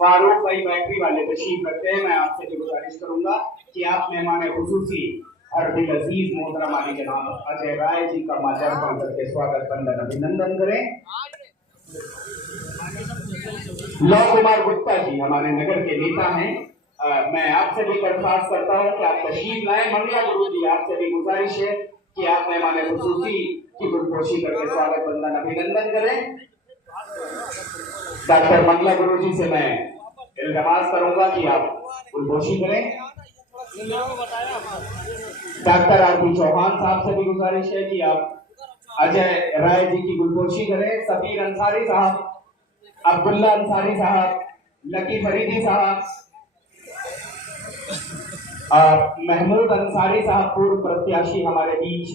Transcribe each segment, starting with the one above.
फारूक भाई बैटरी वाले तशरीफ रखते हैं। मैं आपसे भी गुजारिश करूंगा कि आप मेहमान खुसूसी हरदिल अजीज मोहतरम अली जनाब अजय राय जी का माल्यार्पण करके स्वागत बंदन अभिनंदन करें। लव कुमार गुप्ता जी हमारे नगर के नेता हैं। मैं आपसे भी दरख्वास्त करता हूं कि आप तशरीफ लाएं। मंगला गुरु जी आपसे भी गुजारिश है कि आप मेहमान खुसूसी की गुलपोशी करके स्वागत बंदन अभिनंदन करें। डॉक्टर मंगला गुरु जी से मैं इल्तमास करूंगा कि आप गुलपोशी करें। डॉक्टर आरती चौहान साहब से भी गुजारिश है कि आप अजय राय जी की गुलपोशी करें। सफीर अंसारी साहब, अब्दुल्ला अंसारी साहब, लकी फरीदी साहब, महमूद अंसारी साहब पूर्व प्रत्याशी हमारे बीच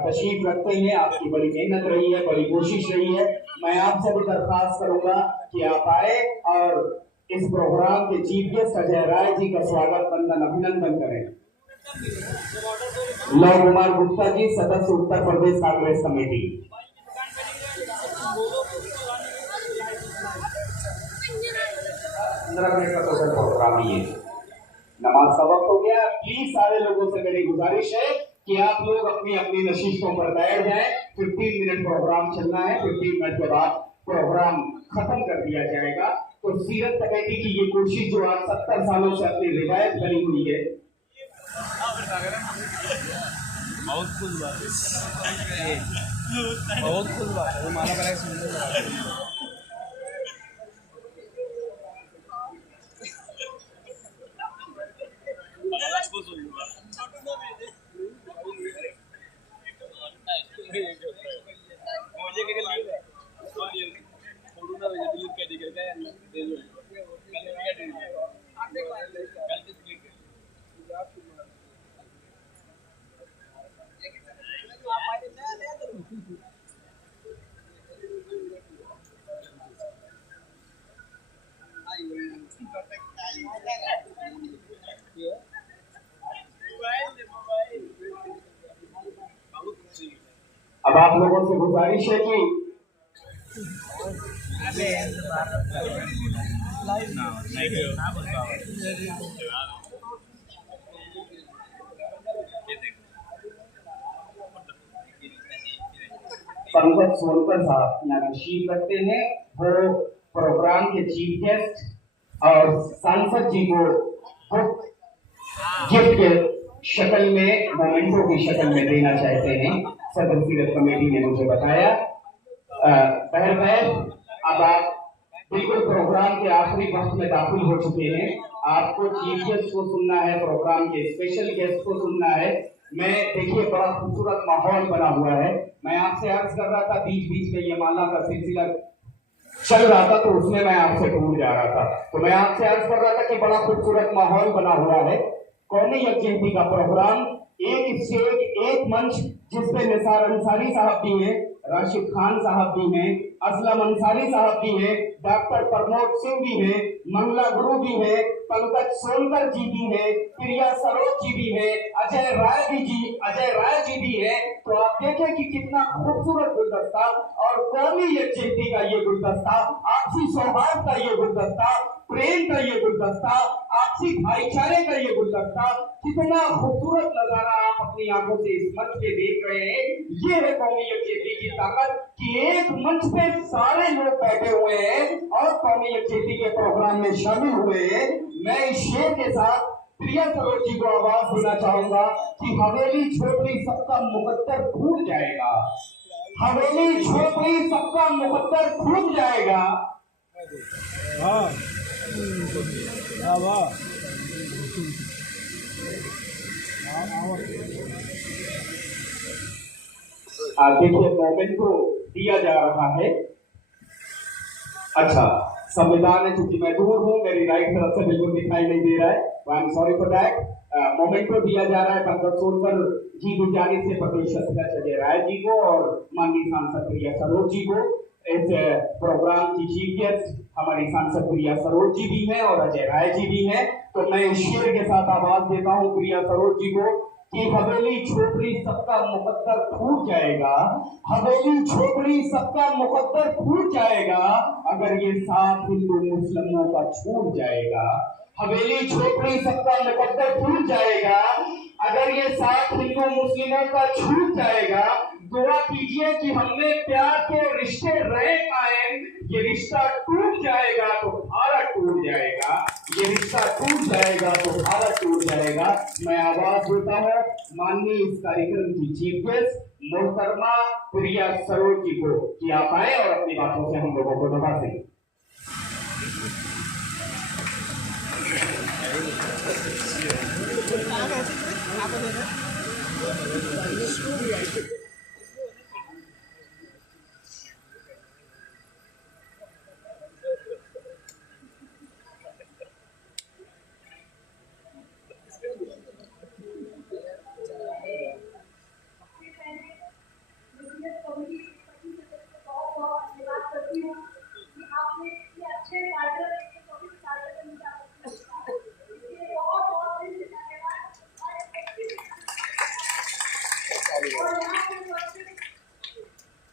तशरीफ रखते हैं। आपकी बड़ी मेहनत रही है, बड़ी कोशिश रही है। मैं आपसे भी दरख्वास्त करूंगा कि आप आए और इस प्रोग्राम के चीफ गेस्ट अजय राय जी का स्वागत बंदन अभिनंदन करें। लव कुमार गुप्ता जी सदस्य उत्तर प्रदेश कांग्रेस कमेटी। 15 मिनट का टोटल प्रोग्राम ही है। नमाज का वक्त हो गया। प्लीज सारे लोगों से मेरी गुजारिश है कि आप लोग अपनी अपनी नशिस्तों पर बैठ जाएं। 15 मिनट प्रोग्राम चलना है। 15 मिनट के बाद प्रोग्राम खत्म कर दिया जाएगा। तो सीरत कमेटी की ये कोशिश जो आज 70 सालों से अपनी रिवायत बनी हुई है, बहुत खुश बात है, बहुत खुश बात है। माला करा सुन अब आप लोगों से गुजारिश है कि पंकज सोनकर साहब यहाँ तशरीफ रखते हैं। वो प्रोग्राम के चीफ गेस्ट और सांसद जी को बुक गिफ्ट के शक्ल में, मोमेंटो की शक्ल में देना चाहते हैं। सदर सीरत कमेटी ने मुझे बताया। अब आप बिल्कुल प्रोग्राम के आखिरी वक्त में दाखिल हो चुके हैं। आपको चीफ गेस्ट को सुनना है, प्रोग्राम के स्पेशल गेस्ट को सुनना है। मैं देखिए बड़ा खूबसूरत माहौल बना हुआ है। मैं आपसे अर्ज कर रहा था, बीच बीच में ये माला का सिलसिला चल रहा था तो उसमें मैं आपसे टूट जा रहा था। तो मैं आपसे अर्ज कर रहा था कि बड़ा खूबसूरत माहौल बना हुआ है। कौमी यकजहती का प्रोग्राम, एक स्टेज, एक मंच जिसपे निसार अंसारी साहब भी हैं, राशिद खान साहब भी हैं, असलम अंसारी साहब भी हैं, डॉक्टर प्रमोद सिंह भी हैं, मंगला गुरु भी हैं, पंकज सोनकर जी भी हैं, प्रिया सरोज जी भी हैं, अजय राय जी भी हैं। तो आप देखें कि कितना खूबसूरत गुलदस्ता और कौमी यकजहती का ये गुलदस्ता, आपसी सौहार्द का ये गुलदस्ता, प्रेम का ये गुलदस्ता, आपसी भाईचारे का ये गुलदस्ता, कितना खूबसूरत नजारा आप अपनी आंखों से इस मंच पे देख रहे हैं। ये है कौमी यकजहती की ताकत कि एक मंच पे सारे लोग बैठे हुए हैं और कौमी यकजहती के प्रोग्राम में शामिल हुए हैं। मैं इस शेर के साथ प्रिया सरोज जी को आवाज देना चाहूंगा कि हवेली झोपड़ी सबका मुकद्दर फूट जाएगा, हवेली झोपड़ी सबका मुकद्दर फूट जाएगा। देखिए मोमेंट को दिया जा रहा है। अच्छा, संविधान है, चूंकि मैं दूर हूँ, मेरी राइट तरफ से बिल्कुल दिखाई नहीं दे रहा है। I am sorry for that. Moment को दिया जा रहा है पंकज सोनकर जी की जानिब से प्रदेश अध्यक्ष अजय राय जी को और माननीय सांसद प्रिया सरोज जी को। इस प्रोग्राम की चीफ गेस्ट हमारी सांसद प्रिया सरोज जी भी हैं और अजय राय जी भी हैं। तो मैं इस शेर के साथ आवाज देता हूँ प्रिया सरोज जी को कि हवेली झोपड़ी सबका मुकद्दर फूट जाएगा, हवेली झोपड़ी सबका मुकद्दर फूट जाएगा अगर ये साथ हिंदू मुस्लिमों का छूट जाएगा। हवेली झोपड़ी सबका मुकद्दर फूट जाएगा अगर ये साथ हिंदू मुस्लिमों का छूट जाएगा। दुआ कीजिए कि हमने प्यार के रिश्ते रहे कायम, ये रिश्ता टूट जाएगा तो भारत टूट जाएगा, ये रिश्ता टूट जाएगा तो भारत टूट जाएगा। मैं आवाज देता हूँ माननीय इस कार्यक्रम की चीफ गेस्ट मोहतरमा प्रिया सरोज जी को कि आप आए और अपनी बातों से हम लोगों को बता सकें।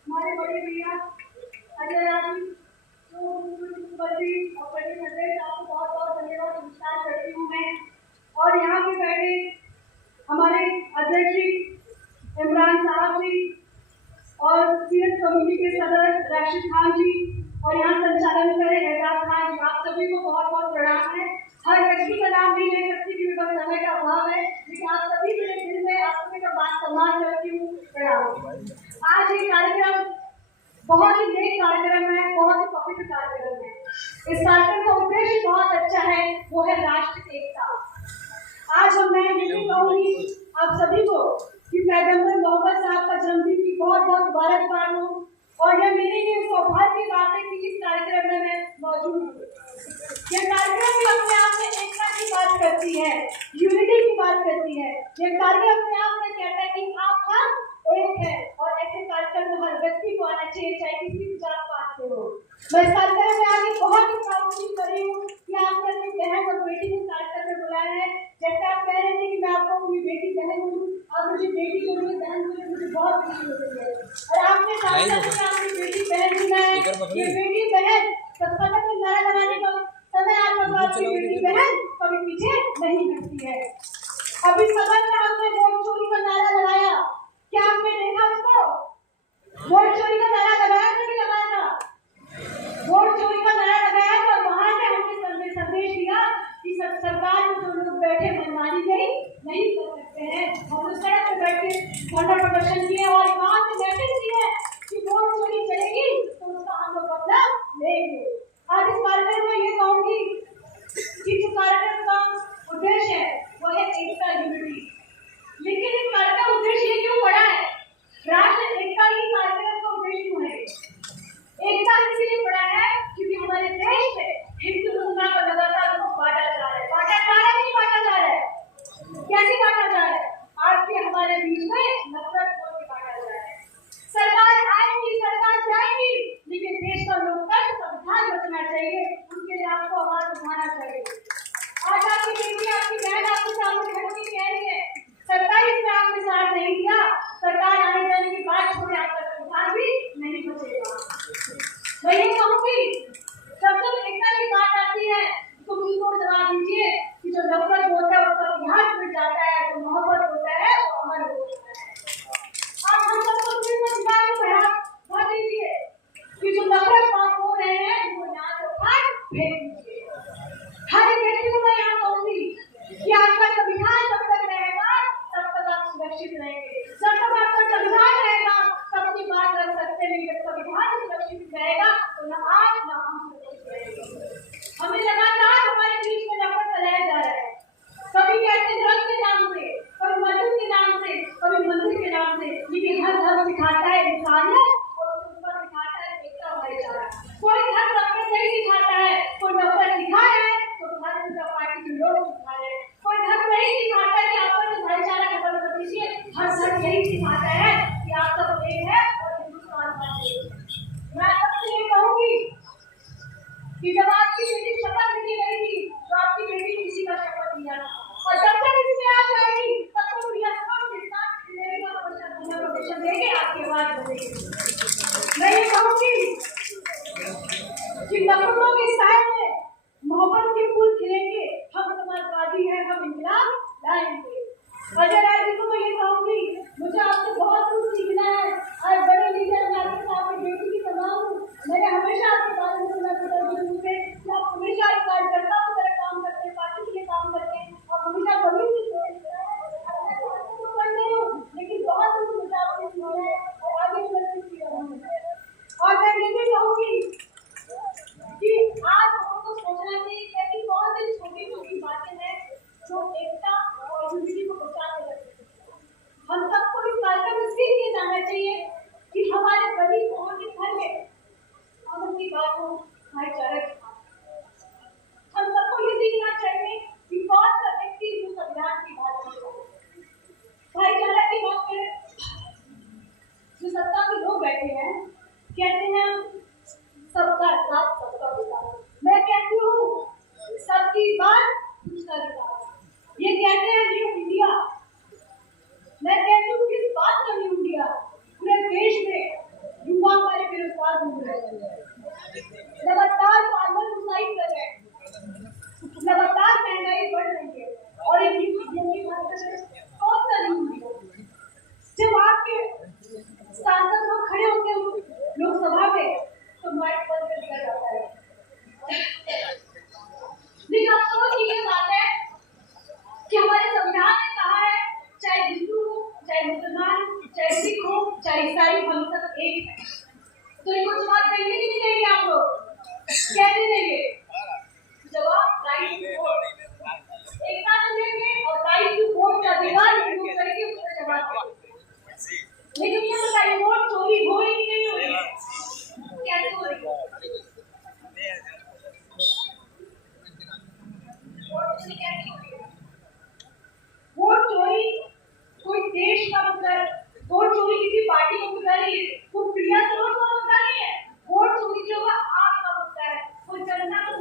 हमारे बड़े भैया अजय राजी जो मुख्यमंत्री और प्रदेश अध्यक्ष, आपको बहुत बहुत धन्यवाद नमस्कार करती हूँ मैं। और यहाँ पे बैठे हमारे अध्यक्ष जी इमरान साहब जी और सीएस कमेटी के सदस्य राशिद खान जी और यहाँ संचालन करे एजाज खान जी, आप सभी को बहुत बहुत प्रणाम है। हर व्यक्ति का नाम नहीं ले सकती क्योंकि बस समय का अभाव है, लेकिन आप सभी मेरे दिल में आप सभी का बात सम्मान करती हूँ, प्रणाम। आज ये कार्यक्रम बहुत ही नेक कार्यक्रम है, बहुत ही पवित्र कार्यक्रम है। इस कार्यक्रम का उद्देश्य बहुत अच्छा है, वो है राष्ट्र एकता। आज मैं ये कहूँगी आप सभी को कि पैगंबर मोहम्मद साहब का जन्मदिन की बहुत बहुत मुबारकबाद हो और यह मेरे लिए सौभाग्य की बात है कि इस कार्यक्रम में मैं मौजूद हूँ। यह कार्यक्रम भी अपने आप में एकता की बात करती है, यूनिटी की बात करती है। यह कार्यक्रम अपने आप में कहता है कि आप हम एक है और ऐसे कार्यक्रम में हर व्यक्ति को आना चाहिए, चाहे किसी भी जात पात से हो। मैं इस कार्यक्रम में आगे बहुत ही प्राउड फील कर रही हूँ कि आपने अपनी बहन और बेटी को कार्यक्रम में बुलाया है। जैसे आप कह रहे थे कि मैं आपको अपनी बेटी बहन हूँ, आप मुझे बेटी को मुझे बहन को मुझे बहुत खुशी हो रही है। और आपने अपनी बेटी बहन सुना है, ये बेटी बहन सबका तो नारा लगाने का समय आज भगवान की बेटी बहन कभी पीछे नहीं हटती है। अभी सदन में हमने वोट चोरी का नारा लगाया, क्या आपने देखा उसको? वोट चोरी का नारा लगाया कि नहीं लगाया? वोट चोरी का नारा लगाया और वहां से हमने संदेश दिया कि सरकार में जो लोग बैठे मनमानी नहीं कर सकते हैं। हम उस सड़क पर बैठ के धरना प्रदर्शन किए और वहां से मैसेज दिए कि वोट चोरी चलेगी तो उसका हम लोग बदला लेंगे। आज इस कार्यक्रम में ये कहूंगी कि जो कार्यक्रम का उद्देश्य है वो है एकता यूनिटी, लेकिन इस कार्यक्रम का उद्देश्य ये क्यों बड़ा है? राष्ट्र एकता ही कार्यक्रम का उद्देश्य क्यों है? एकता इसलिए बड़ा है क्योंकि हमारे देश में हिंदू मुस्लिम को लगातार बांटा जा रहा है। बांटा जा रहा है नहीं बांटा जा रहा है? कैसे बांटा जा रहा है? आज के हमारे बीच में नफरत बोल के बांटा बढ़ाएंगे। अजय राय जी को मैं ये कहूंगी, मुझे आपसे बहुत कुछ सीखना है। आज बड़े लीडर जाके आपकी बेटी की तमाम मैंने हमेशा आपके बारे में सुना कि आप हमेशा एक कार्यकर्ता की तरह काम करते हैं, पार्टी के लिए काम करते हैं और हमेशा कभी भी लेकिन बहुत कुछ मुझे आपसे सीखना है और आगे चलकर किया। और मैं ये भी कहूंगी कि आज हमको सोचना चाहिए कि कौन सी छोटी छोटी बातें हैं जो एकता और यूनिटी को बचा के रखती है। हम सबको इस कार्यक्रम में सीख के जाना चाहिए कि हमारे गरीब लोगों के घर में हम उनकी बात को भाईचारा के साथ हम सबको ये सीखना चाहिए कि कौन सा व्यक्ति जो संविधान की बात करता है, भाईचारा की बात करें। जो सत्ता के लोग बैठे हैं कहते हैं सबका साथ सबका विकास, मैं कहती हूँ सबकी बात दूसरा विकास। ये कहते हैं न्यू इंडिया, मैं कहती हूँ किस बात का न्यू इंडिया? पूरे देश में युवा हमारे बेरोजगार घूम रहे हैं, लगातार फार्मर सुसाइड कर रहे हैं, लगातार महंगाई बढ़ रही है और एक न्यू इंडिया की बात कर रहे हैं। कौन सा न्यू इंडिया? जब आपके सांसद लोग खड़े होते हैं लोकसभा में तो माइक बंद कर दिया जाता है। लेकिन आप समझ ये बात है कि हमारे संविधान ने कहा है चाहे हिंदू हो, चाहे मुसलमान, चाहे सिख हो, चाहे ईसाई, हम सब एक है। तो इनको जवाब देंगे कि नहीं देंगे? आप लोग कैसे देंगे जवाब? राइट टू वोट, एकता से देंगे और राइट टू वोट का अधिकार प्रयोग करके उसका जवाब देंगे। लेकिन ये बताइए वोट चोरी हो रही नहीं हो रही है? कैसे हो रही है? वोट चोरी कोई देश का मुद्दा है, वोट चोरी किसी पार्टी का मुद्दा नहीं है, वो प्रिया सरोज का मुद्दा नहीं है। वोट चोरी जो है आपका मुद्दा है, वो जनता को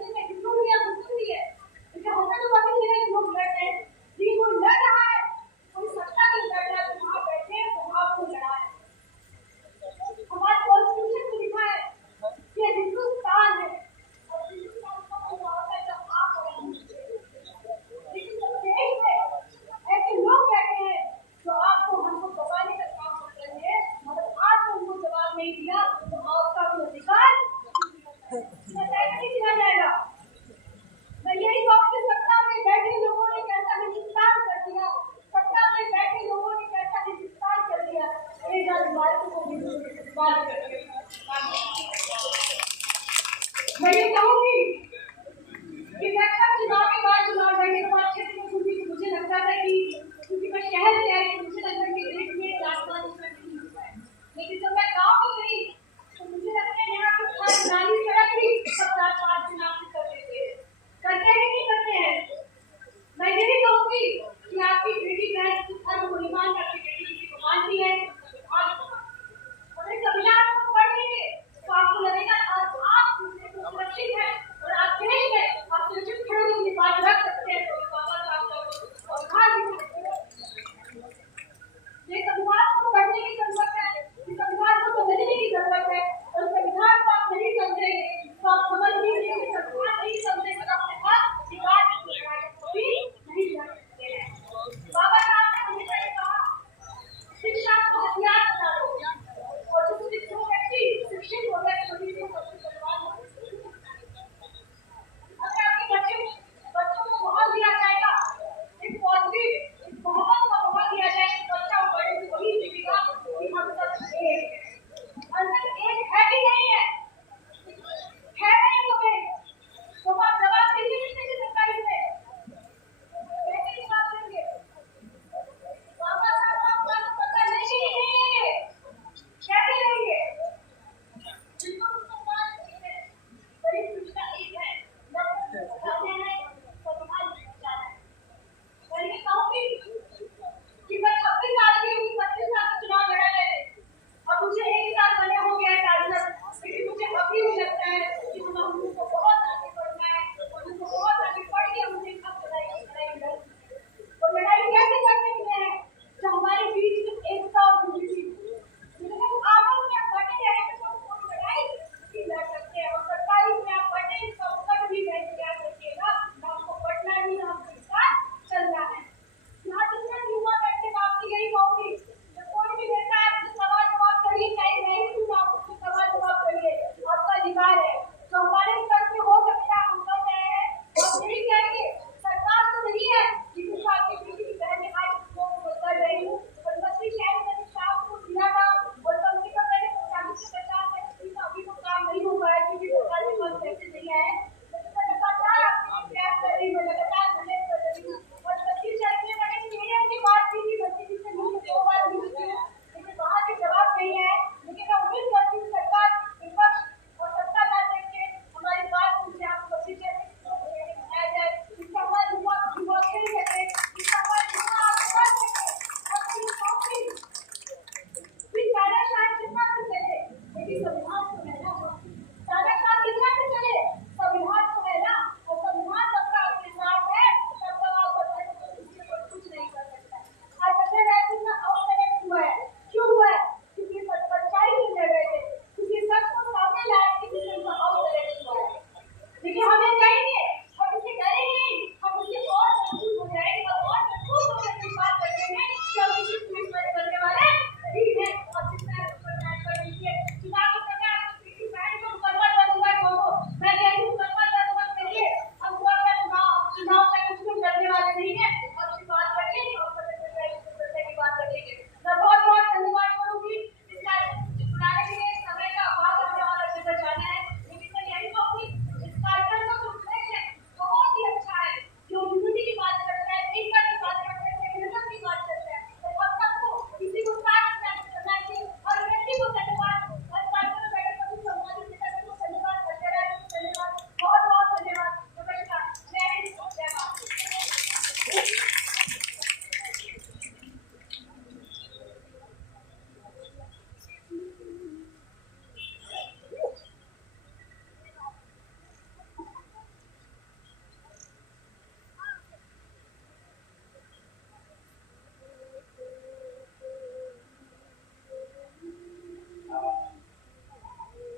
जैसे मैं हिंदू हूँ या मुस्लिम भी है, लेकिन होता तो कभी नहीं है कि लोग लड़ते हैं। लेकिन कोई लड़ रहा है, कोई सत्ता नहीं लड़ रहा है, तो वहाँ बैठे वहाँ आपको लड़ा है। हमारे कॉन्स्टिट्यूशन में लिखा है कि हिंदुस्तान है और हिंदुस्तान का पूरा होता है जब आप और हम। लेकिन जब देश में ऐसे लोग बैठे हैं जो आपको हमको दबाने का काम कर रहे हैं, मगर आपको उनको जवाब नहीं दिया तो आपका भी अधिकार नहीं दिया जाएगा। मैं यही कहूँगी, सत्ता में बैठे लोगों ने कैसा हिंदुस्तान कर दिया, सत्ता में बैठे लोगों ने कैसा हिंदुस्तान कर दिया, ये बात को बात करके मैं ये कहूँगी कि मैं चुनाव के बाद चुनाव लड़ने के बाद क्षेत्र में घूमी तो मुझे लगता था कि क्योंकि मैं शहर से आई तो मुझे लगता है कि देश में राजस्थान नहीं होता है, लेकिन जब मैं गाँव में गई तो मुझे लगता है यहाँ की नाली सड़क भी 7-8 चुनाव से कर देते हैं, करते हैं कि नहीं करते हैं। मैं यही कहूँगी कि आपकी बेटी बहन धर्म को ईमान करके बेटी की भगवान भी है और इस अभियान को पढ़ लेंगे तो आपको लगेगा आप सुरक्षित है और आप देश में आप सुरक्षित खड़े होकर अपनी बात रख सकते हैं। तो बाबा साहब और खान ये संविधान को पढ़ने की जरूरत है, इस संविधान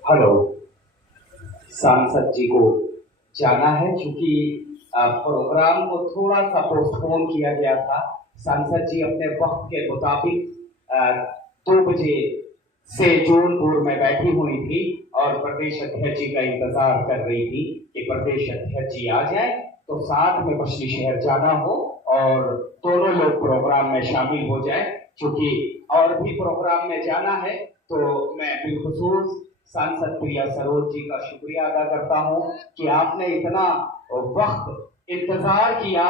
हेलो, सांसद जी को जाना है क्योंकि प्रोग्राम को थोड़ा सा पोस्टपोन किया गया था। सांसद जी अपने वक्त के मुताबिक 2 बजे से जौनपुर में बैठी हुई थी और प्रदेश अध्यक्ष जी का इंतजार कर रही थी कि प्रदेश अध्यक्ष जी आ जाए तो साथ में मछली शहर जाना हो और दोनों लोग प्रोग्राम में शामिल हो जाए। क्योंकि और भी प्रोग्राम में जाना है तो मैं बिलखुसूस सांसद प्रिया सरोज जी का शुक्रिया अदा करता हूं कि आपने इतना वक्त इंतजार किया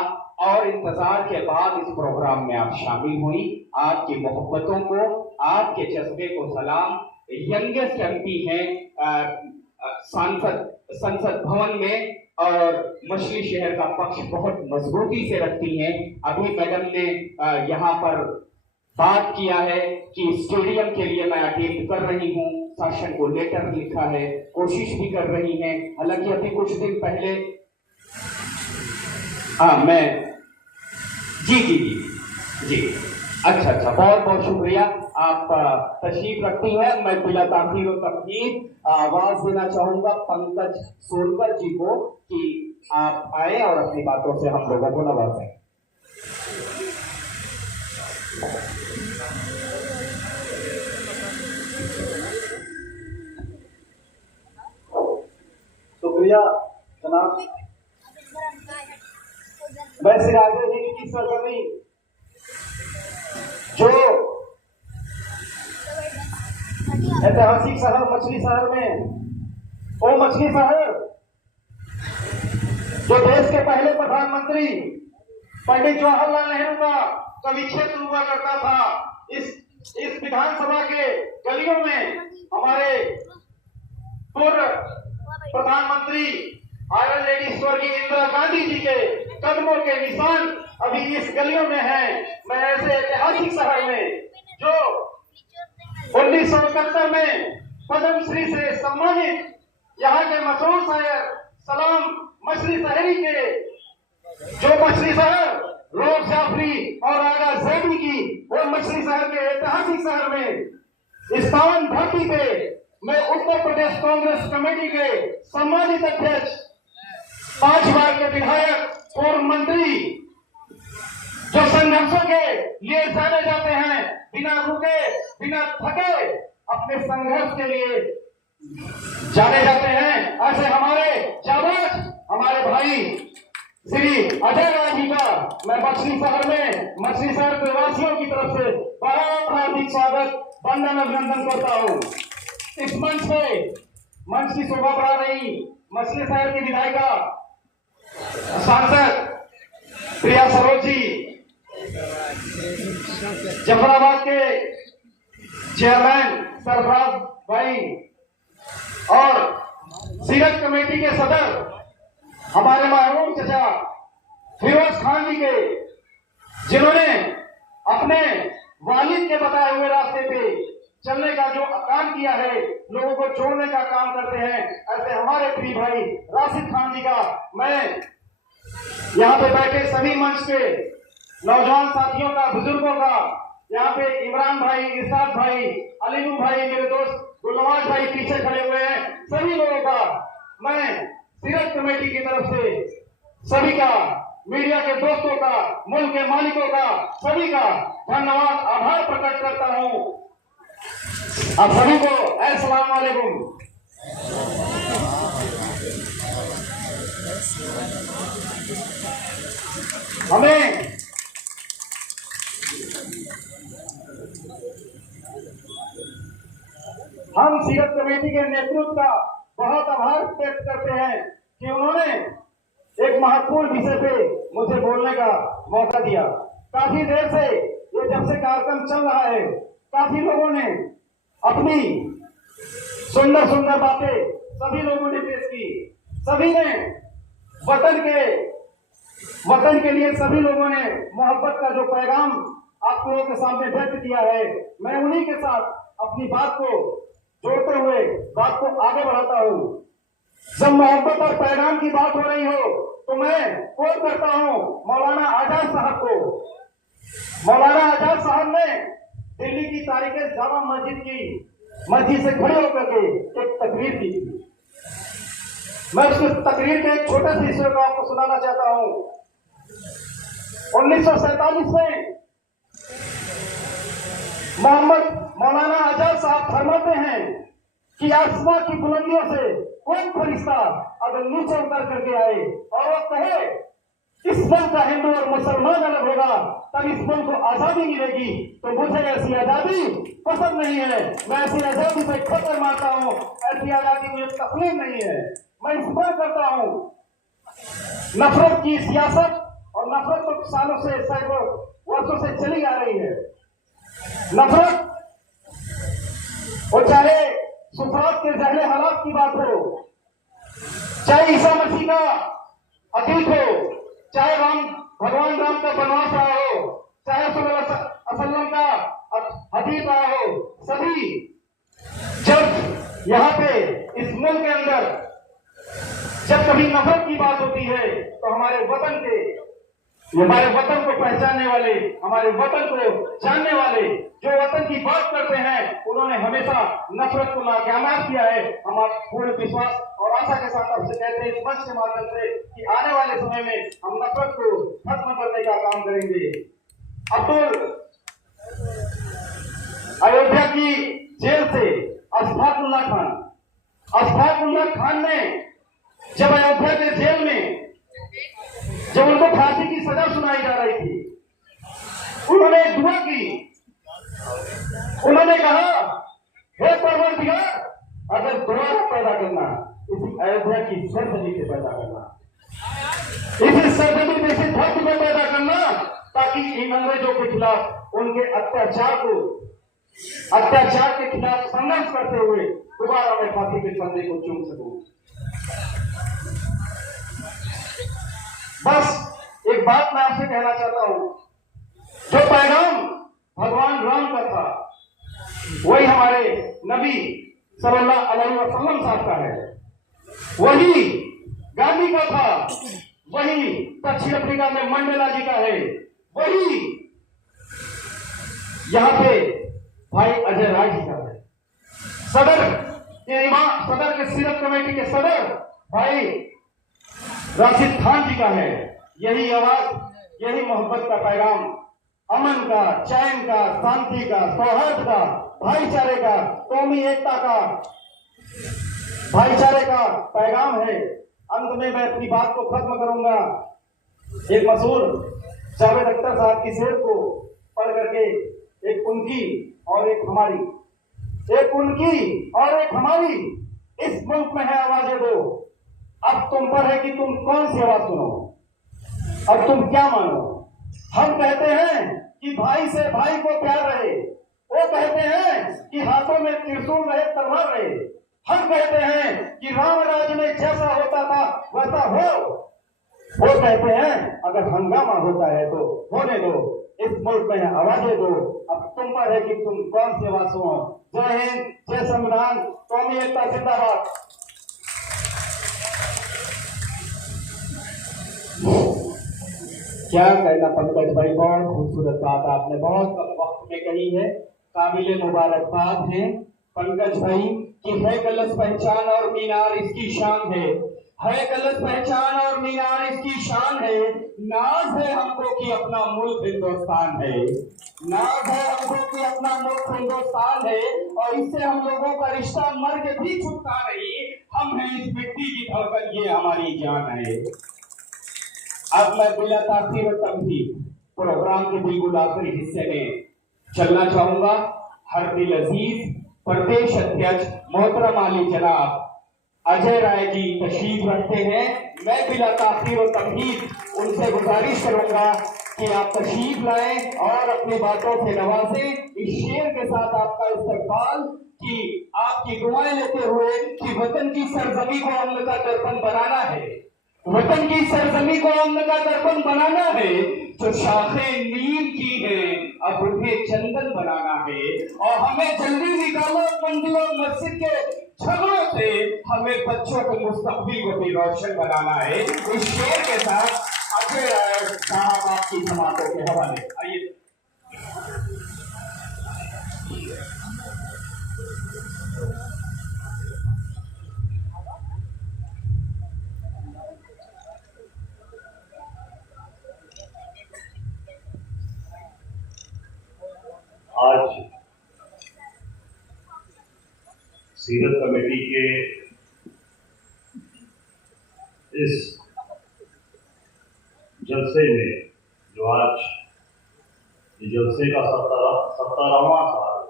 और इंतजार के बाद इस प्रोग्राम में आप शामिल हुई। आपकी मोहब्बतों को, आपके जज्बे को सलाम। यंगेस्ट एमपी हैं संसद भवन में और मछली शहर का पक्ष बहुत मजबूती से रखती हैं। अभी मैडम ने यहाँ पर बात किया है कि स्टेडियम के लिए मैं अटेम्प्ट कर रही हूँ, शासन को लेटर लिखा है, कोशिश भी कर रही हैं। हालांकि अभी कुछ दिन पहले मैं जी जी जी जी अच्छा बहुत बहुत शुक्रिया, आप तशरीफ रखती हैं। मैं बिला ताखीर और तकलीफ आवाज देना चाहूंगा पंकज सोनकर जी को कि आप आए और अपनी बातों से हम लोगों को नवाजें। शुक्रिया जनाब। मैं सिराजे हिंद की सरजमी जो ऐतिहासिक शहर मछली शहर में, वो मछली शहर जो देश के पहले प्रधानमंत्री पंडित जवाहरलाल नेहरू का कवि क्षेत्र हुआ करता था। इस विधानसभा के गलियों में हमारे पूर्व प्रधानमंत्री आयरन लेडी स्वर्गीय इंदिरा गांधी जी के कदमों के निशान अभी इस गलियों में हैं। मैं ऐसे ऐतिहासिक शहर में जो 1971 में पद्मश्री से सम्मानित यहाँ के मशहूर शायर सलाम मछली शहरी के, जो मछली शहर रोज जाफरी और आगा जैदी की, वो मछली शहर के ऐतिहासिक शहर में इस पावन धरती पे मैं उत्तर प्रदेश कांग्रेस कमेटी के सम्मानित अध्यक्ष, 5 बार के विधायक, पूर्व मंत्री, जो संघर्षों के लिए जाने जाते हैं, बिना रुके बिना थके अपने संघर्ष के लिए जाने जाते हैं, ऐसे हमारे जाबाज हमारे भाई श्री अजय राय जी का मैं मछली शहर में मछली शहर के वासियों की तरफ से बहुत हार्दिक स्वागत, वंदन, अभिनंदन करता हूँ। इस मंच की शोभा बढ़ा रही मछली शहर की विधायिका सांसद प्रिया सरोज जी, जफराबाद के चेयरमैन सरफराज भाई और सीरत कमेटी के सदर हमारे मरहूम चचा फिरोज खान जी के, जिन्होंने अपने वालिद के बताए हुए रास्ते पे चलने का जो काम किया है, लोगों को जोड़ने का काम करते हैं, ऐसे हमारे प्रिय भाई राशिद खान जी का मैं यहाँ पे बैठे सभी मंच के नौजवान साथियों का, बुजुर्गों का, यहाँ पे इमरान भाई, इरशाद भाई, अलीनू भाई, मेरे दोस्त गुलनवाज भाई पीछे खड़े हुए हैं, सभी लोगों का मैं सीरत कमेटी की तरफ से सभी का, मीडिया के दोस्तों का, मुल्क के मालिकों का, सभी का धन्यवाद, आभार प्रकट करता हूँ। आप सभी को अस्सलाम वालेकुम। हमें हम सीरत कमेटी के नेतृत्व का बहुत आभार व्यक्त करते हैं कि उन्होंने एक महत्वपूर्ण विषय पे मुझे बोलने का मौका दिया। काफी देर से ये जब से कार्यक्रम चल रहा है, काफी लोगों ने अपनी सुंदर सुंदर बातें सभी लोगों ने पेश की। सभी ने वतन के लिए सभी लोगों ने मोहब्बत का जो पैगाम आप लोगों के सामने व्यक्त किया है, मैं उन्हीं के साथ अपनी बात को जोड़ते हुए बात को आगे बढ़ाता हूँ। जब मोहब्बत और पैगाम की बात हो रही हो तो मैं कोट करता हूँ मौलाना आजाद साहब को। मौलाना आजाद साहब ने दिल्ली की तारीख जामा मस्जिद की मस्जिद से खड़े होकर के एक तकरीर की थी। मैं उस तकरीर के एक छोटे से हिस्से को आपको सुनाना चाहता हूं। 1947 में मौलाना आजाद साहब फरमाते हैं कि आसमां की बुलंदियों से कोई फरिश्ता अगर नीचे उतर करके आए और वो कहे इस मुल्क का हिंदू और मुसलमान अलग होगा तब इस मुल्क को आजादी मिलेगी, तो मुझे ऐसी आजादी पसंद नहीं है। मैं ऐसी आजादी पे खतर मारता हूँ, ऐसी आजादी मुझे तस्लीम नहीं है। मैं इस बात करता हूँ नफरत की सियासत और नफरत तो सालों से सैकड़ों वर्षों से चली आ रही है। नफरत और चाहे सुफरात के जहले हालात की बात हो, चाहे ईसा मसीह का अतीत हो, चाहे भगवान राम का वनवास रहा हो, चाहे असलम का अतीत रहा हो, सभी जब यहाँ पे इस मुल्क के अंदर जब कभी नफरत की बात होती है तो हमारे वतन को पहचानने वाले, हमारे वतन को जानने वाले जो वतन की बात करते हैं उन्होंने हमेशा नफरत को नाकामयाब किया है। हम आप पूर्ण विश्वास और आशा के साथ आपसे कहते हैं इस मंच के माध्यम से कि आने वाले समय में हम नफरत को खत्म करने का काम करेंगे। अयोध्या की जेल से अशफाकुल्लाह खान ने जब अयोध्या के जेल में जब उनको फांसी की सजा सुनाई जा रही थी, उन्होंने दुआ की, उन्होंने कहा हे परवरदिगार, अगर दोबारा पैदा करना इसी अयोध्या की सरजमी से पैदा करना, इसी सरजमी में इसी धरती में पैदा करना, ताकि इन अंग्रेजों के खिलाफ उनके अत्याचार के खिलाफ संघर्ष करते हुए दोबारा मैं फांसी के फंदे को चूम सकूं। बस एक बात मैं आपसे कहना चाहता हूं, जो पैगाम भगवान राम का था वही हमारे नबी सल्लल्लाहु अलैहि वसल्लम साहब का है, वही गांधी का था, वही दक्षिण अफ्रीका में मंडेला जी का है, वही यहाँ पे भाई अजय राय जी का है, सदर के सीरत कमेटी के सदर भाई राशिद खान जी का है। यही आवाज, यही मोहब्बत का पैगाम, अमन का, चैन का, शांति का, सौहार्द का, भाईचारे का, कौमी एकता का, भाईचारे का पैगाम है। अंत में मैं अपनी बात को खत्म करूंगा एक मशहूर जावेद अख्तर साहब की शेर को पढ़ करके, एक उनकी और एक हमारी, इस मुल्क में है आवाजें दो, अब तुम पर है कि तुम कौन सी आवाज सुनो, अब तुम क्या मानो। हम कहते हैं कि भाई से भाई को प्यार रहे, वो कहते हैं कि हाथों में त्रिशूल रहे, तलवार रहे। हम कहते हैं कि राम राज्य में जैसा होता था वैसा हो, वो कहते हैं अगर हंगामा होता है तो होने दो, इस मुल्क में आवाजें दो, अब तुम पर है कि तुम कौन सी आवाज सुनो। जय हिंद, जय संविधान, कौमी एकता जिंदाबाद। क्या कहना पंकज भाई, बहुत खूबसूरत बात आपने बहुत कम वक्त में कही है, काबिले मुबारकबाद है पंकज भाई कि है गलत पहचान और मीनार इसकी शान है गलत पहचान और मीनार इसकी शान है। नाज है हमको कि अपना मुल्क हिंदुस्तान है, नाज है हमको कि अपना मुल्क हिंदुस्तान है, और इससे हम लोगों का रिश्ता मर के भी छूटता नहीं। हम हैं इस मिट्टी की धड़कन, ये हमारी जान है। अब मैं बिला ताखीर और तमहीद प्रोग्राम के बिल्कुल आखिरी हिस्से में चलना चाहूंगा। हर दिल अजीज प्रदेश अध्यक्ष मोहतरम आली जनाब अजय राय जी तशरीफ रखते हैं। मैं बिला ताखीर और तमहीद उनसे गुजारिश करूंगा कि आप तशरीफ लाएं और अपनी बातों से नवाजें। इस शेर के साथ आपका इस्तकबाल कि आपकी दुआएं लेते हुए कि वतन की सरजमी को अमन का दर्पण बनाना है, वतन की सरजमी को अमन का दर्पण बनाना है। जो शाखें नीम की है अब उन्हें चंदन बनाना है, और हमें जल्दी निकालो मंदिर और मस्जिद के झगड़ों से, हमें बच्चों के मुस्तकबिल को भी रोशन बनाना है। इस शेर के साथ अजय राय साहब आपकी समातों के हवाले। आइए आज सीरत कमेटी के इस जलसे में जो आज ये जलसे का 17वां साल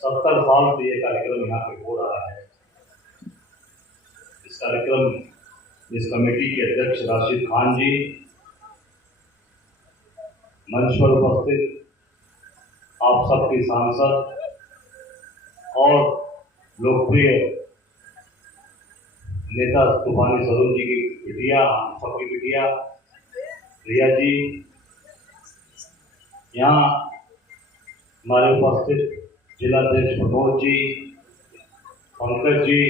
70 साल से ये कार्यक्रम यहाँ पे हो रहा है। इस कार्यक्रम इस कमेटी के अध्यक्ष राशिद खान जी, मंच पर उपस्थित आप सबके सांसद और लोकप्रिय नेता तूफानी सरोज जी की बिटिया, हम सबकी बिटिया रिया जी, यहाँ हमारे उपस्थित जिलाध्यक्ष मनोज जी, पंकज जी,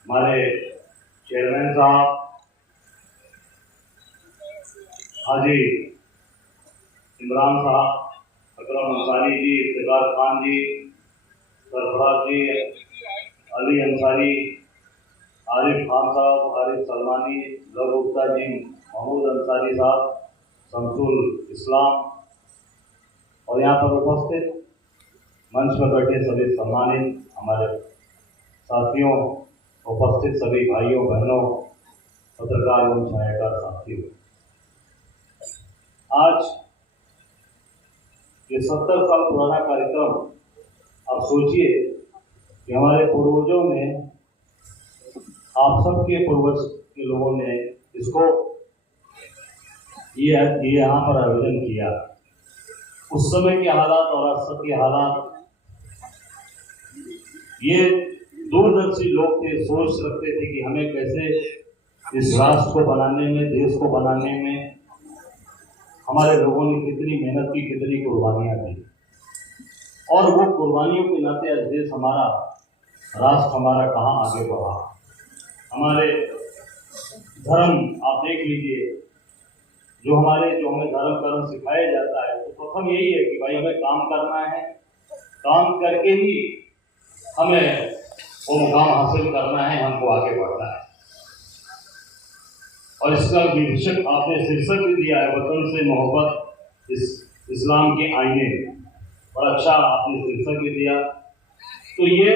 हमारे चेयरमैन साहब, हाजी इमरान साहब, अकरम अंसारी जी, इफ्तिकार खान जी, सरफराज जी, अली अंसारी, आरिफ खान साहब, आरिफ सलमानी, लव गुप्ता जी, महमूद अंसारी साहब, शमसुल इस्लाम और यहाँ पर उपस्थित मंच पर बैठे सभी सम्मानित हमारे साथियों, उपस्थित सभी भाइयों बहनों, पत्रकार एवं छायाकार साथियों, आज ये 70 साल पुराना कार्यक्रम, आप सोचिए कि हमारे पूर्वजों ने, आप सबके पूर्वज के लोगों ने इसको ये यहाँ पर आयोजन किया। उस समय के हालात और आज सब के हालात, ये दूरदर्शी लोग थे, सोच रखते थे कि हमें कैसे इस राष्ट्र को बनाने में, देश को बनाने में हमारे लोगों ने कितनी मेहनत की, कितनी कुर्बानियां दी, और वो कुर्बानियों के नाते आज देश हमारा, राष्ट्र हमारा कहाँ आगे बढ़ा। हमारे धर्म आप देख लीजिए, जो हमें धर्म कर्म सिखाया जाता है, तो प्रथम यही है कि भाई हमें काम करना है, काम करके ही हमें वो मुकाम हासिल करना है, हमको आगे बढ़ना है। और इसका शीर्षक आपने शीर्षक भी दिया है, वतन से मोहब्बत इस्लाम के आईने, बड़ा अच्छा आपने शीर्षक भी दिया। तो ये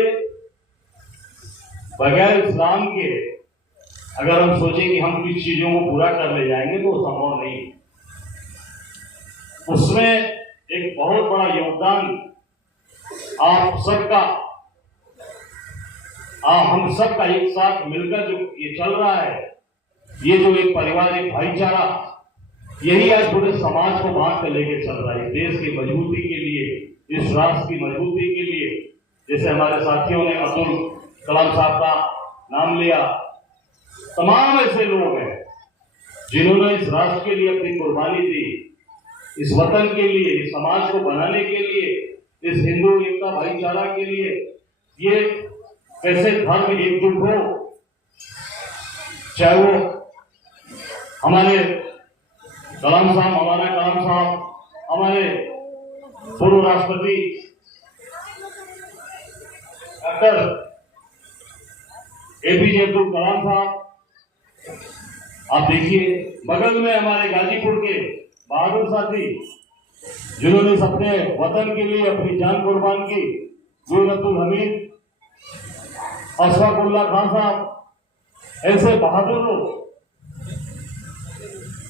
बगैर इस्लाम के अगर हम सोचें कि हम कुछ चीजों को पूरा कर ले जाएंगे तो संभव नहीं। उसमें एक बहुत बड़ा योगदान आप सबका, हम सबका एक साथ मिलकर जो ये चल रहा है, ये जो एक पारिवारिक भाईचारा, यही आज पूरे समाज को बांध कर लेके चल रहा है। देश की मजबूती के लिए, इस राष्ट्र की मजबूती के लिए, जैसे हमारे साथियों ने अब्दुल कलाम साहब का नाम लिया, तमाम ऐसे लोग हैं जिन्होंने इस राष्ट्र के लिए अपनी कुर्बानी दी, इस वतन के लिए, इस समाज को बनाने के लिए, इस हिंदू एकता भाईचारा के लिए। ये कैसे धर्म एकजुट हो, चाहे वो हमारे कलाम साहब, हमारा कलाम साहब, हमारे पूर्व राष्ट्रपति डॉक्टर APJ अब्दुल कलाम साहब, आप देखिए बगल में हमारे गाजीपुर के बहादुर साथी जिन्होंने अपने वतन के लिए अपनी जान कुर्बान की, वीर अब्दुल हमीद, अशफाक उल्लाह खान साहब, ऐसे बहादुर लोग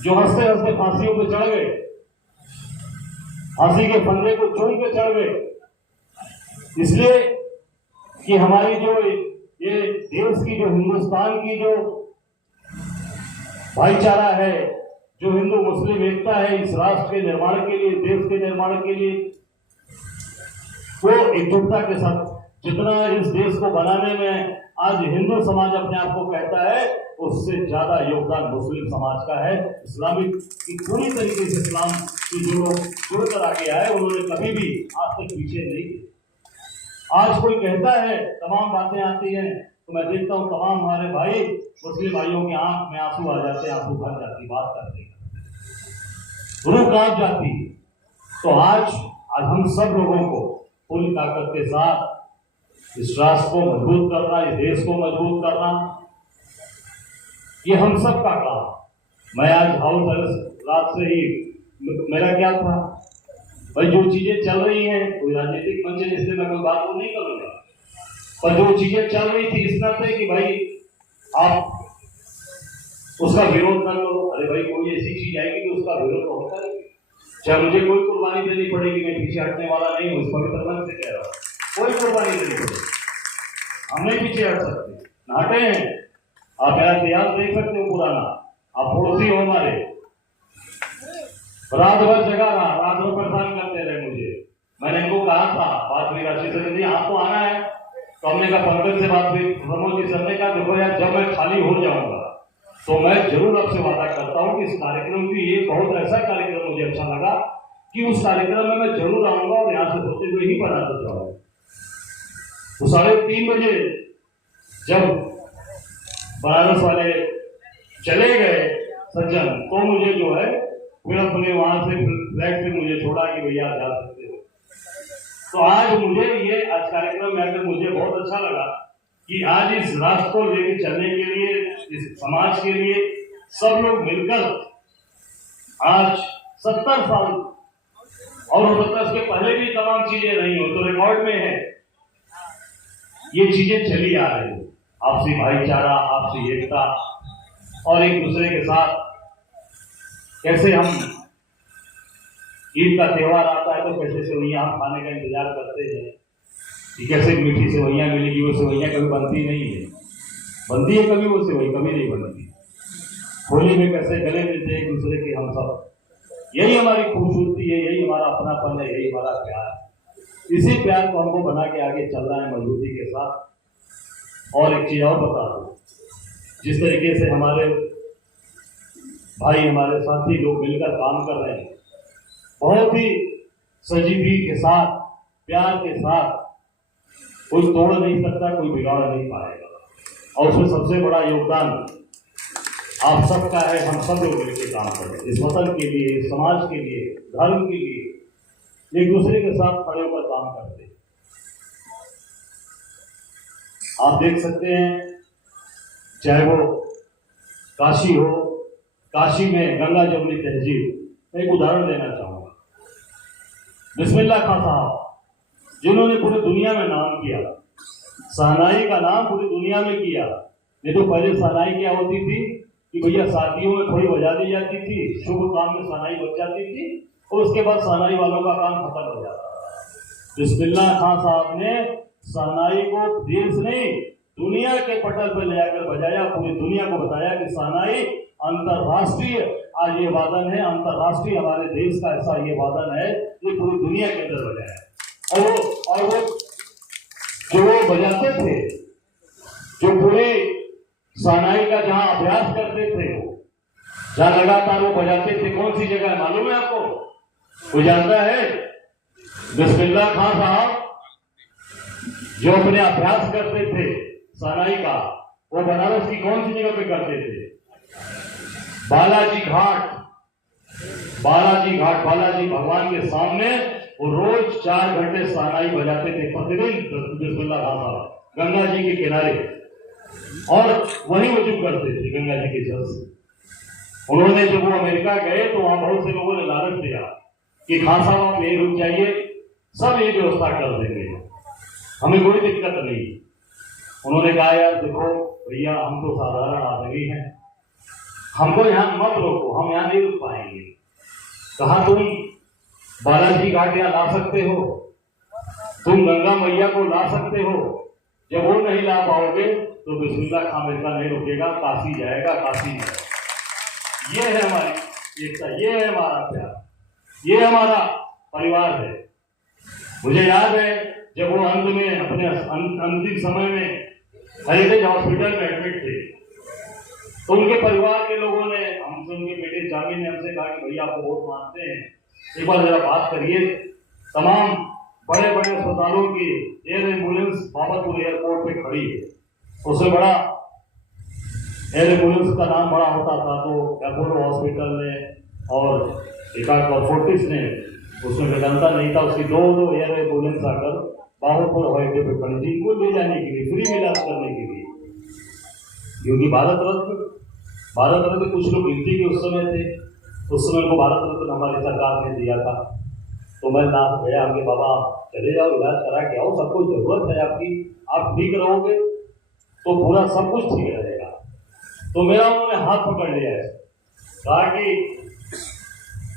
जो हंसते हंसते फांसियों पे चढ़ गए, फांसी के फंदे को चूम के चढ़ गए, इसलिए कि हमारी जो ये देश की, जो हिंदुस्तान की जो भाईचारा है, जो हिंदू मुस्लिम एकता है, इस राष्ट्र के निर्माण के लिए, देश के निर्माण के लिए, वो एकजुटता के साथ जितना इस देश को बनाने में आज हिंदू समाज अपने आप को कहता है, उससे ज्यादा योगदान मुस्लिम समाज का है। इस्लामिक की पूरी तरीके से इस्लाम की जो लोग जुड़कर आगे आए, उन्होंने कभी भी आज तक पीछे नहीं किया। आज कोई कहता है, तमाम बातें आती हैं, तो मैं देखता हूँ तमाम हमारे भाई, मुस्लिम भाइयों की आंख में आंसू आ जाते हैं, आंसू भर जाती, बात करते हैं, रूह कांप जाती। तो आज हम सब लोगों को पूरी ताकत के साथ इस राष्ट्र को मजबूत करना, इस देश को मजबूत करना, ये हम सब का काम। मैं आज हाउस अरेस्ट रात से ही मेरा क्या था भाई, जो चीजें चल रही हैं, कोई राजनीतिक मंच है इसलिए मैं कोई बात नहीं करूंगा, पर जो चीजें चल रही थी इस तरह से कि भाई आप उसका विरोध न करो। अरे भाई कोई ऐसी चीज आएगी कि उसका विरोध तो होता है, चाहे मुझे कोई कुर्बानी देनी पड़ेगी, मैं पीछे हटने वाला नहीं हूँ, इस पवित्र मन से कह रहा हूँ, कोई कुर्बानी देनी पड़ेगी, हम नहीं पीछे हट सकते, हटे हैं। आप मेरा इतिहास देख सकते हो पुराना, आप पड़ोसी हो हमारे, रात भर जगा रहा, रात भर परेशान करते रहे मुझे। मैंने इनको कहा था बात हुई राशि से, आपको आना है, तो हमने कहा पंकज से बात हुई, प्रमोद जी सर ने कहा देखो यार जब मैं खाली हो जाऊंगा तो मैं जरूर आपसे वादा करता हूँ कि इस कार्यक्रम की, ये बहुत ऐसा कार्यक्रम मुझे अच्छा लगा कि उस कार्यक्रम में मैं जरूर आऊंगा और यहाँ से होते हुए ही बनाना चाहूंगा। तो 3:30 बजे जब बनारस वाले चले गए सज्जन, तो मुझे जो है फिर अपने वहां से फ्लैट से मुझे छोड़ा कि भैया जा सकते हो। तो आज मुझे ये आज कार्यक्रम में आकर मुझे बहुत अच्छा लगा कि आज इस राष्ट्र को लेकर चलने के लिए, इस समाज के लिए सब लोग मिलकर आज 70 साल और हो सकता है उसके पहले भी तमाम चीजें रही हो तो रिकॉर्ड में है, ये चीजें चली आ रही है। आपसी भाईचारा, आपसी एकता और एक दूसरे के साथ कैसे हम ईद का त्योहार आता है तो कैसे सेवइयां हम खाने का इंतजार करते हैं कि कैसे मीठी सेवइयां मिलेगी। वो सेवइयां कभी बनती नहीं है, बनती है कभी वो सेवई, कभी नहीं बनती। होली में कैसे गले मिलते हैं एक दूसरे के हम सब, यही हमारी खूबसूरती है, यही हमारा अपनापन है, यही हमारा प्यार है। इसी प्यार को हमको बना के आगे चलना है मजबूती के साथ। और एक चीज और बता दूं, जिस तरीके से हमारे भाई, हमारे साथी लोग मिलकर काम कर रहे हैं, बहुत ही संजीदगी के साथ, प्यार के साथ, कोई तोड़ नहीं सकता, कोई बिगाड़ नहीं पाएगा। और उसमें सबसे बड़ा योगदान आप सबका है, हम सब लोग मिलकर काम करें इस वतन के लिए, इस समाज के लिए, धर्म के लिए, एक दूसरे के साथ खड़े होकर काम करते हैं। आप देख सकते हैं चाहे वो काशी हो, काशी में गंगा जमुनी तहजीब, एक उदाहरण देना चाहूंगा। बिस्मिल्लाह खां साहब जिन्होंने पूरी दुनिया में नाम किया, शहनाई का नाम पूरी दुनिया में किया। नहीं तो पहले शहनाई क्या होती थी कि भैया शादियों में थोड़ी बजा दी जाती थी, शुभ काम में शहनाई बज जाती थी और उसके बाद शहनाई वालों का काम खत्म हो जाता था। बिस्मिल्लाह खां साहब ने शहनाई को देश नहीं दुनिया के पटल पर ले जाकर बजाया, पूरी दुनिया को बताया कि शहनाई अंतरराष्ट्रीय आज ये वादन है, अंतरराष्ट्रीय हमारे देश का ऐसा ये वादन है ये पूरी दुनिया के अंदर बजाया। और वो जो वो बजाते थे, जो पूरे शहनाई का जहां अभ्यास करते थे, जहां लगातार वो बजाते थे, कौन सी जगह है मालूम है आपको? कोई जानता है? बिस्मिल्लाह खां साहब जो अपने अभ्यास करते थे शहनाई का, वो बनारस की कौन सी जगह पे करते थे? बालाजी घाट। बालाजी घाट, बालाजी भगवान के सामने वो रोज 4 घंटे शहनाई बजाते थे प्रतिदिन। बिस्मिल्लाह खां साहब गंगा जी के किनारे, और वहीं वो चुप करते थे गंगा जी के जल से। उन्होंने जब वो अमेरिका गए तो वहां बहुत से लोगों ने लालच दिया कि खां साहब आप यहीं रुक जाइए, सब ये व्यवस्था कर देंगे, हमें कोई दिक्कत नहीं। उन्होंने कहा यार देखो भैया हम तो साधारण आदमी हैं, हमको यहाँ मत रोको, हम यहाँ नहीं रुक पाएंगे। कहा तुम बालाजी घाट यहाँ ला सकते हो, तुम गंगा मैया को ला सकते हो, जब वो नहीं ला पाओगे तो बिस्मिल्लाह खां अमेरिका नहीं रुकेगा, काशी जाएगा, काशी जाएगा। ये है हमारी एकता, ये है हमारा प्यार, ये हमारा परिवार है। मुझे याद है जब वो अंत में अपने अंतिम समय में हेरिटेज हॉस्पिटल में एडमिट थे तो उनके परिवार के लोगों ने हमसे, उनके बेटे जामी ने हमसे कहा कि भैया आपको बहुत मानते हैं, एक बार जरा बात करिए। तमाम बड़े बड़े अस्पतालों की एयर एम्बुलेंस बाबतपुर एयरपोर्ट पे खड़ी है, उससे बड़ा एयर एम्बुलेंस का नाम बड़ा होता था तो अपोलो हॉस्पिटल ने और एकाध फोर्टिस ने, उसमें वेदांता नहीं था, उसकी 2 एयर एम्बुलेंस आकर बाबूपुर हवाई अड्डे पर खड़ी थी इनको ले जाने के लिए, फ्री में इलाज करने के लिए, क्योंकि भारत रत्न कुछ लोग गिनती के उस समय थे, उस समय को भारत रत्न हमारी सरकार ने दिया था। तो मैं लास्ट गया, हमने बाबा चले जाओ इलाज करा के आओ, सबको जरूरत है आपकी, आप ठीक रहोगे तो पूरा सब कुछ ठीक रहेगा। तो मेरा उन्होंने हाथ पकड़ लिया है, कहा कि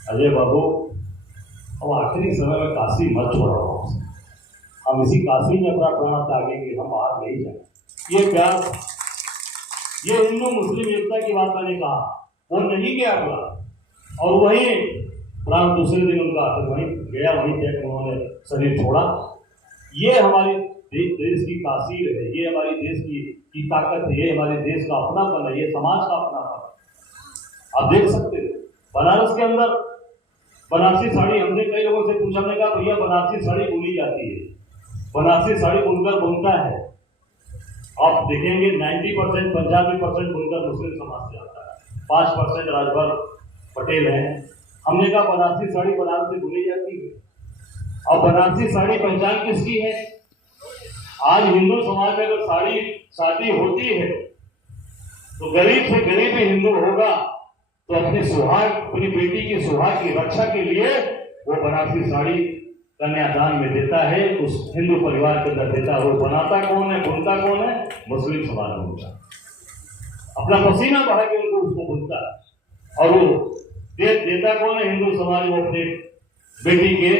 अजय बाबू अब आखिरी समय में काशी मत छोड़ो, हम इसी काशी में अपना प्राण त्यागेंगे, हम बाहर नहीं जाएंगे। ये प्यार, ये हिंदू मुस्लिम एकता की बात मैंने कहा, वो नहीं गया पूरा, और वही प्राण दूसरे दिन उनका फिर वहीं गया, वहीं तक उन्होंने शरीर छोड़ा। ये हमारी देश की तासीर है, ये हमारी देश की ताकत है, ये हमारे देश का अपनापन है, ये समाज का अपनापन है। आप देख सकते हो बनारस के अंदर बनारसी साड़ी, हमने कई लोगों से पूछा, हमने कहा भैया बनारसी साड़ी बुनी जाती है, बनारसी साड़ी बुनकर बुनता है, आप देखेंगे 90% 95% बुनकर मुस्लिम समाज से आता है, 5% राजभर पटेल हैं। हमने कहा बनारसी साड़ी बनारस से बुनी जाती है, अब बनारसी साड़ी पहचान किसकी है? आज हिंदू समाज में अगर शादी होती है तो गरीब से गरीब हिंदू होगा तो अपनी सुहाग, अपनी बेटी की सुहाग की रक्षा के लिए वो बनारसी साड़ी कन्यादान में देता है, उस हिंदू परिवार के अंदर देता है। वो बनाता कौन है, बुनता कौन है? मुस्लिम समाज बुनता, अपना पसीना बहा के उनको उसको बुनता है। और वो देता कौन है? हिंदू समाज, वो अपने बेटी के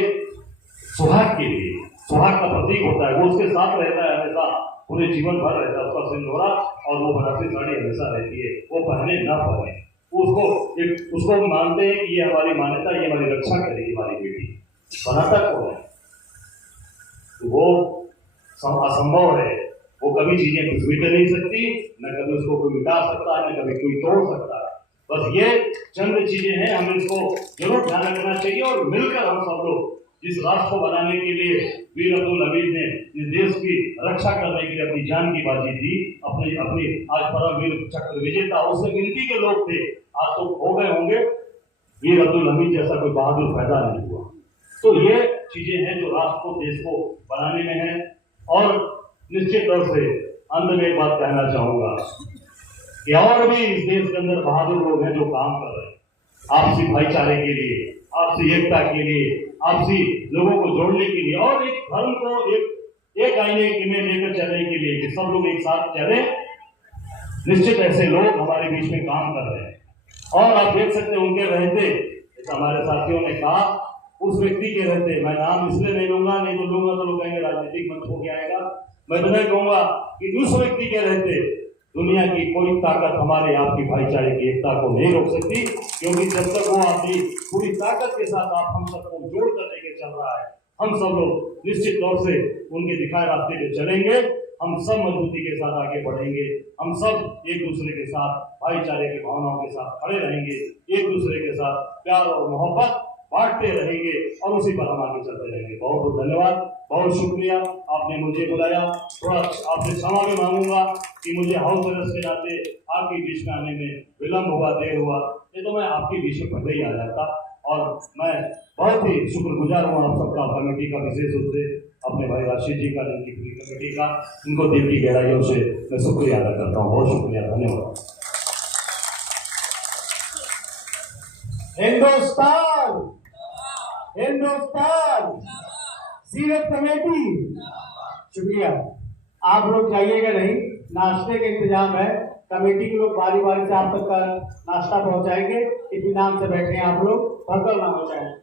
सुहाग के लिए, सुहाग का प्रतीक होता है, वो उसके साथ रहता है हमेशा, पूरे जीवन भर रहता है उसका सिंदूरा, और वो बनारसी साड़ी हमेशा रहती है, वो पहने ना पहने, उसको मानते हैं कि ये हमारी मान्यता, ये हमारी रक्षा करेगी हमारी बेटी। बनाता कौन है? तो वो असंभव है, वो कभी चीजें कुछ भी कर नहीं सकती, न कभी उसको कोई मिटा सकता है, न कभी कोई तोड़ सकता है। बस ये चंद चीजें हैं, हमें इसको जरूर ध्यान रखना चाहिए, और मिलकर हम सब लोग जिस राष्ट्र को बनाने के लिए वीर अब्दुल हमीद ने इस देश की रक्षा करने के लिए अपनी जान की बाजी दी, अपनी आज परमवीर चक्र विजेता उसमें गिनती के लोग थे, आज तो हो गए होंगे, वीर अब्दुल हमीद जैसा कोई बहादुर पैदा नहीं हुआ। तो ये चीजें हैं जो राष्ट्र को, देश को बनाने में है। और निश्चित तौर से अंत में एक बात कहना चाहूंगा कि और भी इस देश के अंदर बहादुर लोग हैं जो काम कर रहे हैं आपसी भाईचारे के लिए, आपसी एकता के लिए, आपसी लोगों को जोड़ने के लिए, और एक धर्म को एक आईने में लेकर चलने के लिए, कि सब लोग एक साथ चले। निश्चित ऐसे लोग हमारे बीच में काम कर रहे हैं, और आप देख सकते हैं उनके रहते, जैसे हमारे साथियों ने कहा, उस व्यक्ति के रहते, मैं नाम इसलिए नहीं लूंगा, नहीं तो लूंगा तो लोग कहेंगे राजनीतिक मंच हो गया आएगा, मैं तो नहीं कहूंगा कि उस व्यक्ति के रहते दुनिया की कोई ताकत हमारे आपकी भाईचारे की एकता को नहीं रोक सकती, क्योंकि जब तक वो अपनी पूरी ताकत के साथ आप हम सबको जोड़ कर लेके चल रहा है, हम सब लोग निश्चित तौर से उनके दिखाए रास्ते पे चलेंगे, हम सब मजबूती के साथ आगे बढ़ेंगे, हम सब एक दूसरे के साथ भाईचारे की भावनाओं के साथ खड़े रहेंगे, एक दूसरे के साथ प्यार और मोहब्बत बांटते रहेंगे, और उसी पर हम आगे चलते रहेंगे। बहुत बहुत धन्यवाद, बहुत शुक्रिया, आपने मुझे बुलाया। थोड़ा आपसे क्षमा भी मांगूंगा कि मुझे हाउस अरेस्ट के नाते आपके बीच में आने में विलम्ब हुआ, देर हुआ, ये तो मैं आपके बीच में पहले ही आ जाता। और मैं बहुत ही शुक्रगुजार हूँ आप सबका, कमेटी का, विशेष रूप से अपने भाई राशिद जी का, इनकी पूरी कमेटी का, इनको दिल की गहराइयों से मैं शुक्रिया अदा करता हूँ। बहुत शुक्रिया, धन्यवाद। हिंदुस्तान, हिंदुस्तान, सीरत कमेटी, शुक्रिया। आप लोग जाइएगा नहीं, नाश्ते का इंतजाम है, कमेटी के लोग बारी बारी से आप तक का नाश्ता पहुंचाएंगे, इत्मीनान से बैठे आप लोग, भगदड़ ना मचाएं।